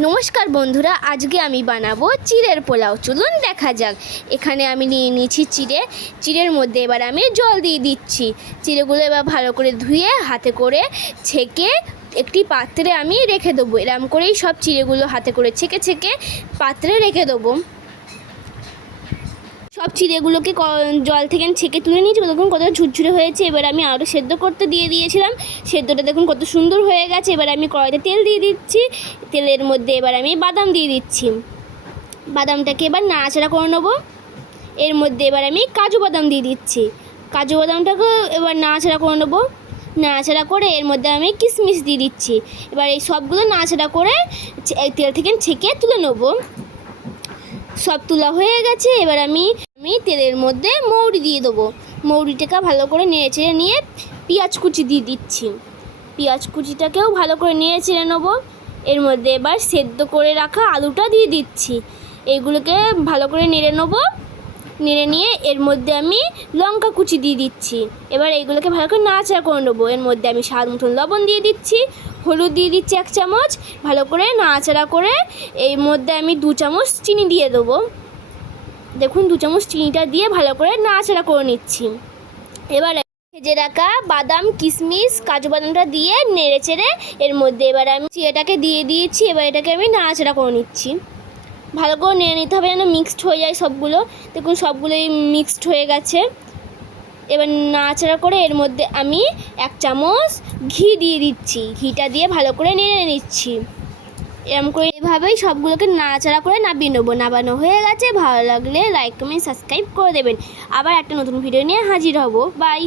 নমস্কার বন্ধুরা, আজকে আমি বানাবো চিড়ের পোলাও। চলুন দেখা যাক। এখানে আমি নিয়ে নিয়েছি চিড়ে। চিড়ের মধ্যে এবার আমি জল দিয়ে দিচ্ছি। চিড়েগুলো এবার ভালো করে ধুয়ে, হাতে করে ছেঁকে একটি পাত্রে আমি রেখে দেবো। এরম করেই সব চিড়েগুলো হাতে করে ছেঁকে ছেঁকে পাত্রে রেখে দেবো। সব চিড়েগুলোকে জল থেকে ছেঁকে তুলে নিয়েছি। দেখুন কত ঝুরঝুরে হয়েছে। এবার আমি আরও সেদ্ধ করতে দিয়ে দিয়েছিলাম। সেদ্ধটা দেখুন কত সুন্দর হয়ে গেছে। এবার আমি কড়াইতে তেল দিয়ে দিচ্ছি। তেলের মধ্যে এবার আমি বাদাম দিয়ে দিচ্ছি। বাদামটাকে এবার নাড়াচাড়া করে নেব। এর মধ্যে এবার আমি কাজু বাদাম দিয়ে দিচ্ছি। কাজু বাদামটাকে এবার নাড়াচাড়া করে নেব। নাড়াচাড়া করে এর মধ্যে আমি কিশমিশ দিয়ে দিচ্ছি। এবার এই সবগুলো নাড়াচাড়া করে তেল থেকে ছেঁকে তুলে নেব। সব তোলা হয়ে গেছে। এবার আমি আমি তেলের মধ্যে মৌরি দিয়ে দেবো। মৌরিটাকে ভালো করে নেড়ে চেড়ে নিয়ে পেঁয়াজ কুচি দিয়ে দিচ্ছি। পেঁয়াজ কুচিটাকেও ভালো করে নেড়ে চেড়ে নেব। এর মধ্যে এবার সেদ্ধ করে রাখা আলুটা দিয়ে দিচ্ছি। এগুলোকে ভালো করে নেড়ে নেব। নেড়ে নিয়ে এর মধ্যে আমি লঙ্কা কুচি দিয়ে দিচ্ছি। এবার এইগুলোকে ভালো করে নাড়াচাড়া করে নেব। এর মধ্যে আমি স্বাদ মতন লবণ দিয়ে দিচ্ছি, হলুদ দিয়ে দিচ্ছি এক চামচ। ভালো করে নাড়াচাড়া করে এর মধ্যে আমি দু চামচ চিনি দিয়ে দেবো। দেখুন, দু চামচ চিনিটা দিয়ে ভালো করে নাড়াচাড়া করে নিচ্ছি। এবার ভেজে রাখা বাদাম, কিশমিশ, কাজু বাদামটা দিয়ে নেড়ে চেড়ে এর মধ্যে এবার আমি চিড়েটাকে দিয়ে দিয়েছি, এবার এটাকে আমি নাড়াচাড়া করে নিচ্ছি। ভালো করে নেড়ে নিতে হবে যেন মিক্সড হয়ে যায় সবগুলো। দেখুন, সবগুলোই মিক্সড হয়ে গেছে। এবার নাড়াচাড়া করে এর মধ্যে আমি এক চামচ ঘি দিয়ে দিচ্ছি। ঘিটা দিয়ে ভালো করে নেড়ে নিচ্ছি। এরকম করে এভাবেই সবগুলোকে নাড়াচাড়া করে নাবিয়ে নেব। নাবানো হয়ে গেছে। ভালো লাগলে লাইক কমেন্ট সাবস্ক্রাইব করে দেবেন। আবার একটা নতুন ভিডিও নিয়ে হাজির হব। বাই